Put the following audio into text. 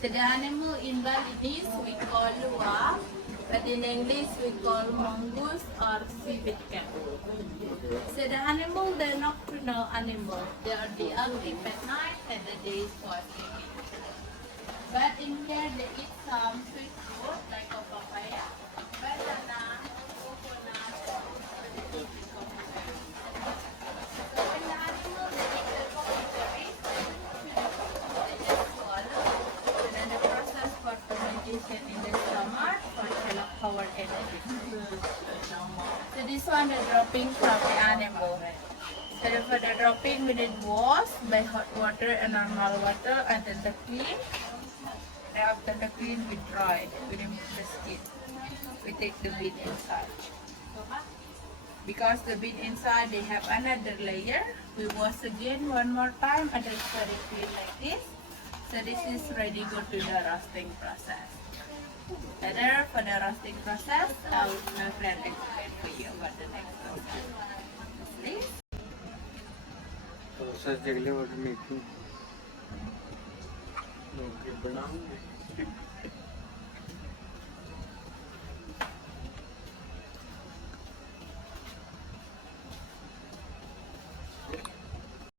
So the animal in Balinese we call luwak, but in English we call mongoose or civet cat. So the animal, they're nocturnal animal. They are the active at night and the day for sleeping. But in here they eat some sweet fruit like a papaya, banana, coconut, or the berries. So when the animal they eat the coffee berries, they just swallow. And then the process for fermentation in the stomach for power energy. So this one the dropping from the animal. So for the dropping we did wash by hot water and normal water until the clean. And after the clean we dry. We remove the skin. We take the bean inside. Because the bean inside they have another layer. We wash again one more time until it's very clean like this. So this is ready go to the roasting process. Later for the roasting process, my friend explain for you about the next process. Please. Process देख ले what making. लोग बनाऊंगे.